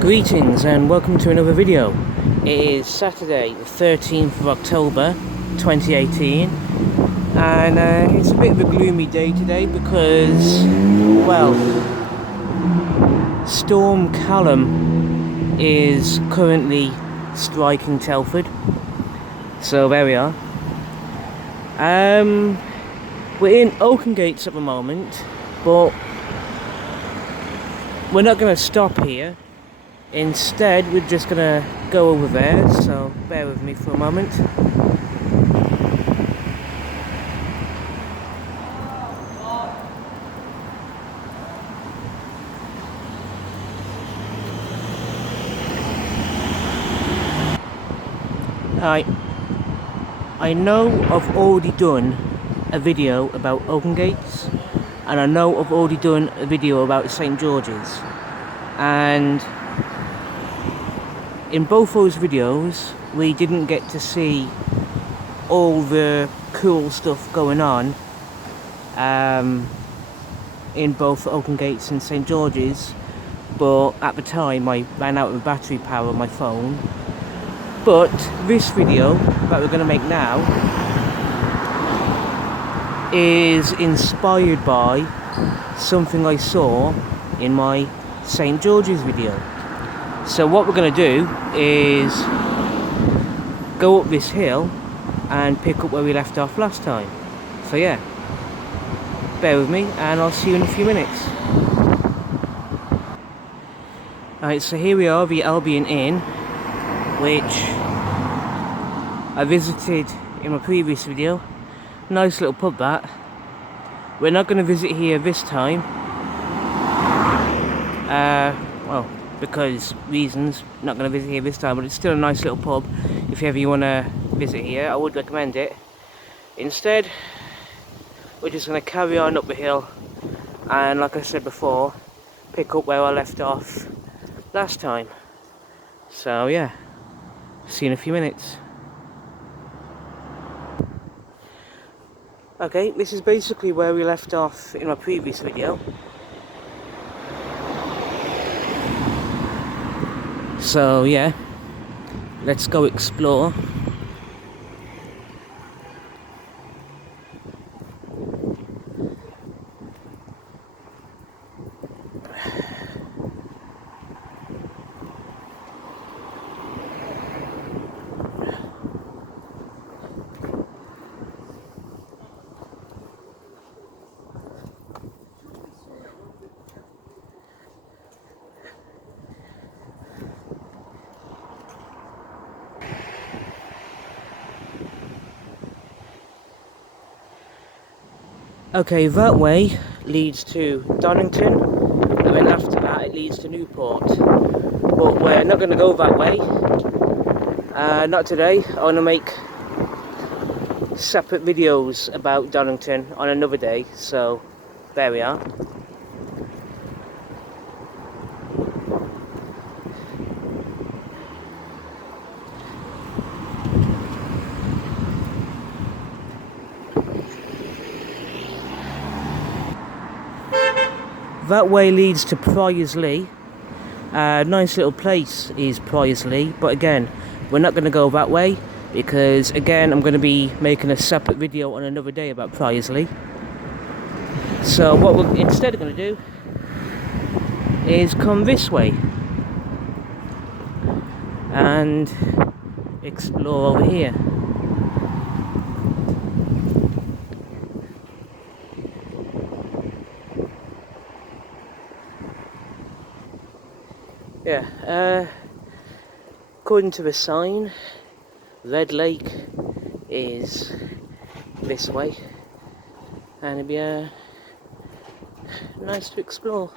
Greetings and welcome to another video. It is Saturday the 13th of October 2018 and it's a bit of a gloomy day today because, well, Storm Callum is currently striking Telford. So there we are. We're in Oakengates at the moment, but we're not going to stop here. Instead, we're just gonna go over there, so bear with me for a moment. I know I've already done a video about Oakengates, and I know I've already done a video about St. George's, and in both those videos we didn't get to see all the cool stuff going on in both Oakengates and St. George's, but at the time I ran out of battery power on my phone. But this video that we're going to make now is inspired by something I saw in my St. George's video. So what we're going to do is go up this hill and pick up where we left off last time. So yeah, bear with me and I'll see you in a few minutes. Alright, so here we are, the Albion Inn, which I visited in my previous video. Nice little pub that. We're not going to visit here this time. Well, because reasons, not going to visit here this time, but it's still a nice little pub. If ever you want to visit here, I would recommend it. Instead, we're just going to carry on up the hill and, like I said before, pick up where I left off last time. So yeah, see you in a few minutes. Okay, this is basically where we left off in my previous video. So yeah, let's go explore. Okay, that way leads to Donington, and then after that it leads to Newport. But we're not going to go that way. Not today. I want to make separate videos about Donington on another day, so there we are. That way leads to Priorslee. Nice little place is Priorslee, but again, we're not going to go that way because, again, I'm going to be making a separate video on another day about Priorslee. So what we're instead going to do is come this way and explore over here. Yeah, according to the sign, Red Lake is this way, and it'd be nice to explore.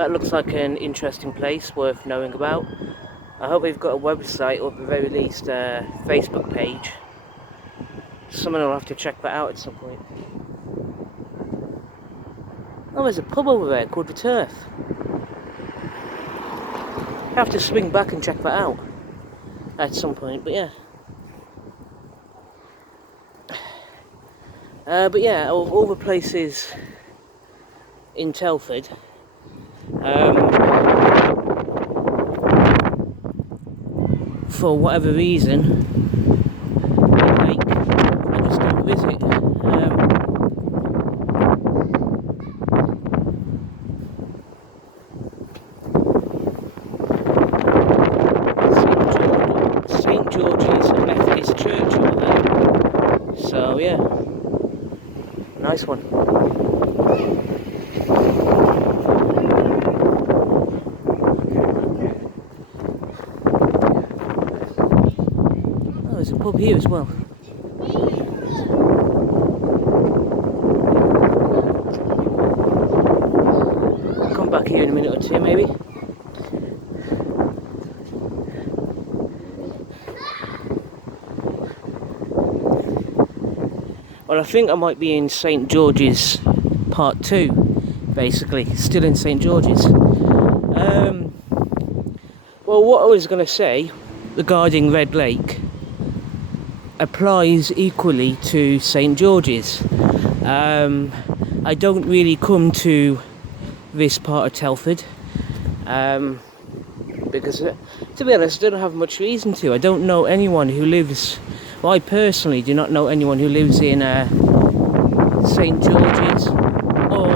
that looks like an interesting place worth knowing about. I hope they've got a website, or at the very least a Facebook page. Someone will have to check that out at some point. Oh, there's a pub over there called the Turf. I have to swing back and check that out at some point, but yeah. But yeah, all the places in Telford, for whatever reason, like, I just don't visit. St. George's Methodist Church over there. So yeah, nice one. Oh, there's a pub here as well. I'll come back here in a minute or two, maybe. Well, I think I might be in St. George's Part 2, basically, still in St. George's. Well, what I was going to say regarding Red Lake applies equally to St. George's. I don't really come to this part of Telford, because, to be honest, I don't have much reason to. I don't know anyone who lives... Well, I personally do not know anyone who lives in St. George's or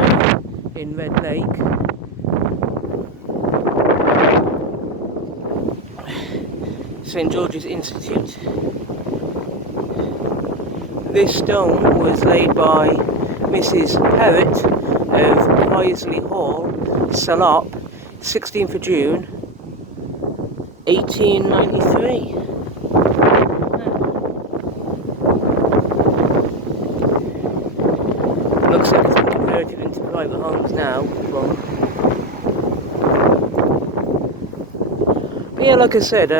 in Red Lake. St. George's Institute. This stone was laid by Mrs. Perrott of Paisley Hall, Salop, 16th of June, 1893. Looks like it's been converted into private homes now. But yeah, like I said,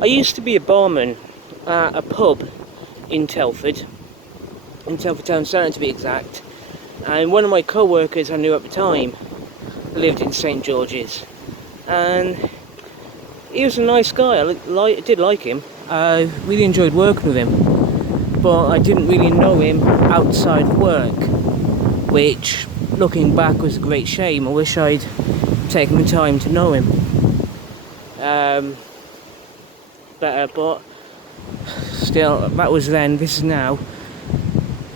I used to be a barman at a pub in Telford Town Centre to be exact, and one of my co-workers I knew at the time lived in St. George's, and he was a nice guy. I did like him. I really enjoyed working with him, but I didn't really know him outside work, which, looking back, was a great shame. I wish I'd taken the time to know him better, but still, that was then, this is now.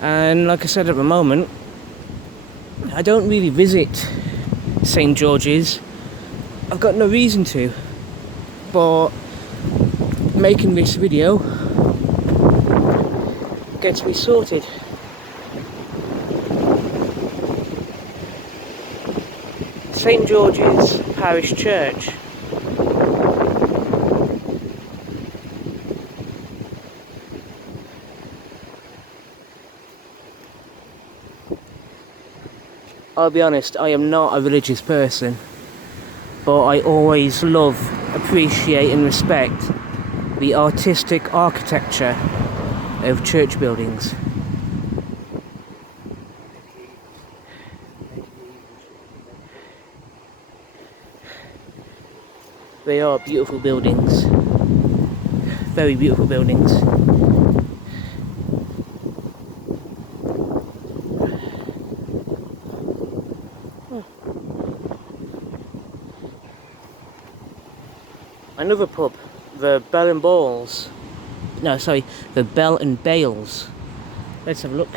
And like I said, at the moment, I don't really visit St. George's. I've got no reason to, but making this video gets me sorted. St. George's Parish Church. I'll be honest, I am not a religious person, but I always love, appreciate and respect the artistic architecture of church buildings. They are beautiful buildings, very beautiful buildings. Another pub, the Bell and Balls. No, sorry, the Bell and Bales. Let's have a look.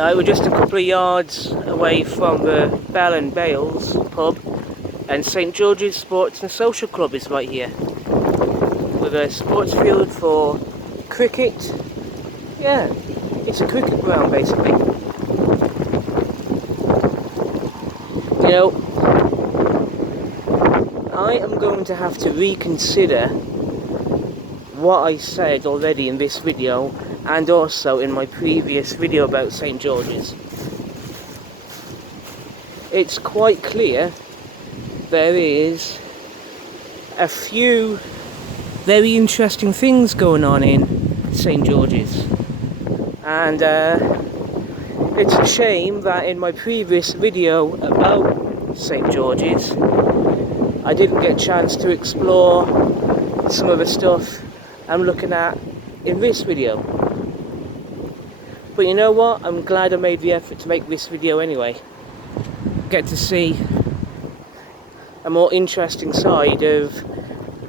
We're just a couple of yards away from the Bell and Bales pub, and St George's Sports and Social Club is right here, with a sports field for cricket. Yeah, it's a cricket ground basically. You know, I am going to have to reconsider what I said already in this video and also in my previous video about St George's. It's quite clear there is a few very interesting things going on in St George's, and it's a shame that in my previous video about St George's I didn't get a chance to explore some of the stuff I'm looking at in this video. But you know what, I'm glad I made the effort to make this video anyway. Get to see a more interesting side of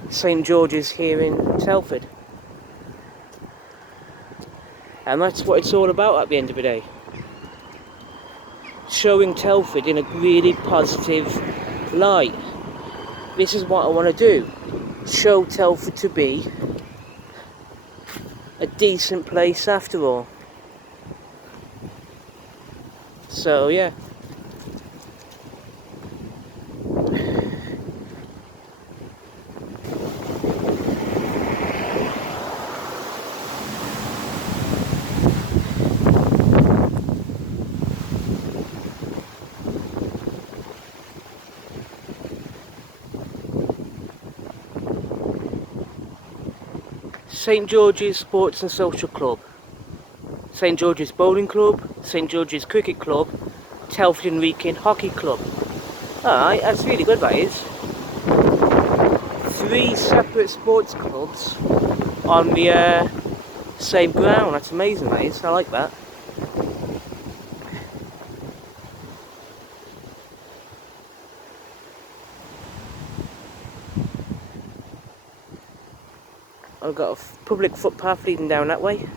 St George's here in Telford. And that's what it's all about at the end of the day. Showing Telford in a really positive light. This is what I want to do. Show Telford to be a decent place after all. So yeah. St George's Sports and Social Club, St George's Bowling Club, St George's Cricket Club, Telford and Wrekin Hockey Club. Alright, that's really good, that is. 3 separate sports clubs on the same ground. That's amazing, that is. I like that. I've got a public footpath leading down that way,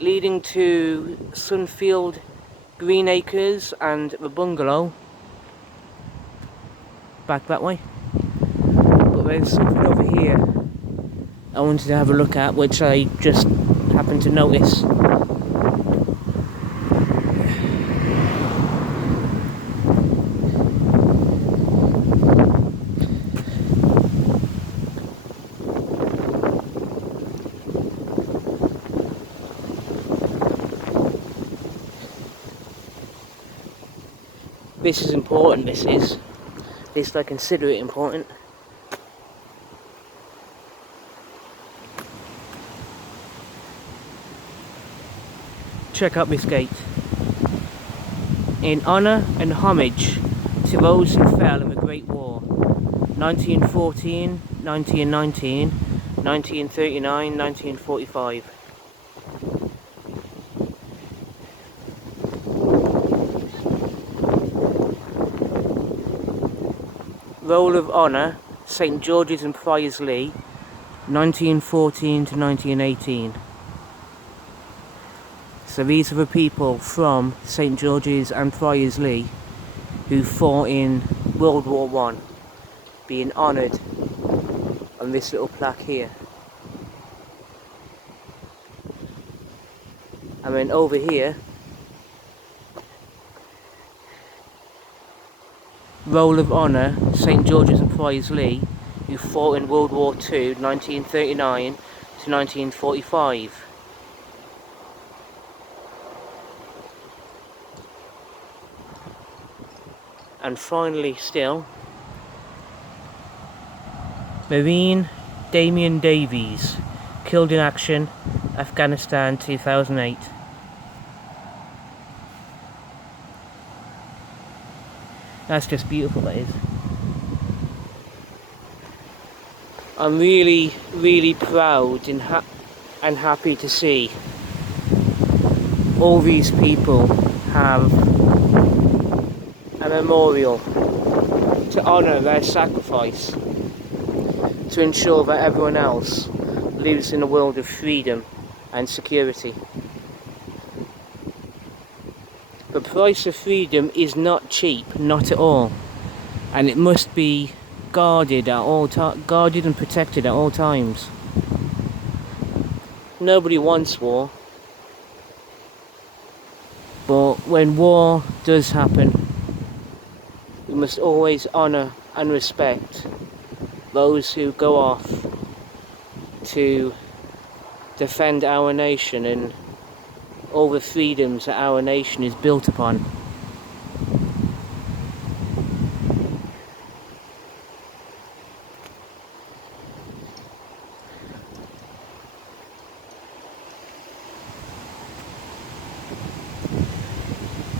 leading to Sunfield Green Acres and the bungalow back that way. But there's something over here I wanted to have a look at, which I just happened to notice. This is important, this is. At least I consider it important. Check out this gate. In honour and homage to those who fell in the Great War. 1914, 1919, 1939, 1945. Roll of Honour, St George's and Priors-Lee, 1914 to 1918. So these are the people from St George's and Priors-Lee who fought in World War I, being honoured on this little plaque here. And then over here, Roll of Honour, St George's and Priors-Lee, who fought in World War II, 1939 to 1945. And finally still, Marine Damien Davies, killed in action, Afghanistan 2008. That's just beautiful, that is. I'm really, really proud and happy to see all these people have a memorial to honour their sacrifice, to ensure that everyone else lives in a world of freedom and security. The price of freedom is not cheap, not at all, and it must be guarded and protected at all times. Nobody wants war, but when war does happen, we must always honour and respect those who go off to defend our nation and all the freedoms that our nation is built upon.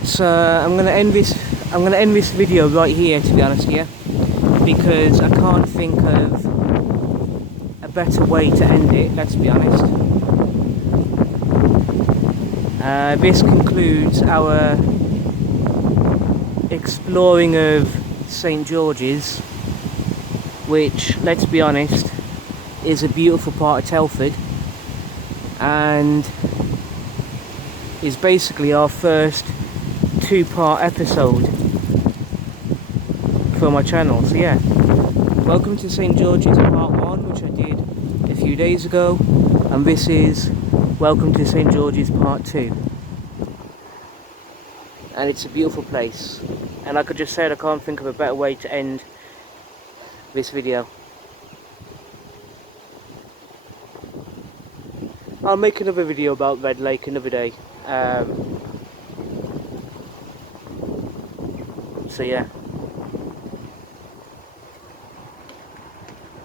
So I'm gonna end this video right here, to be honest here, because I can't think of a better way to end it, let's be honest. This concludes our exploring of St. George's, which, let's be honest, is a beautiful part of Telford, and is basically our first two-part episode for my channel. So yeah, welcome to St. George's part 1, which I did a few days ago, and this is welcome to St. George's part 2. And it's a beautiful place, and like I just said, I can't think of a better way to end this video. I'll make another video about Red Lake another day. So yeah,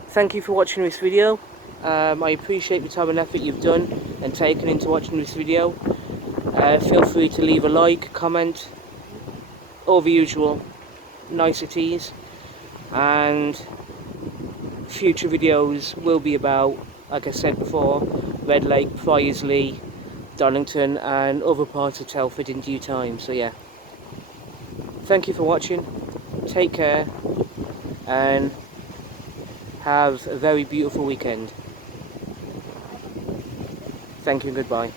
thank you for watching this video. I appreciate the time and effort you've done and taken into watching this video. Feel free to leave a like, comment, all the usual niceties, and future videos will be about, like I said before, Red Lake, Priorslee, Donington and other parts of Telford in due time. So yeah, thank you for watching, take care, and have a very beautiful weekend. Thank you and goodbye.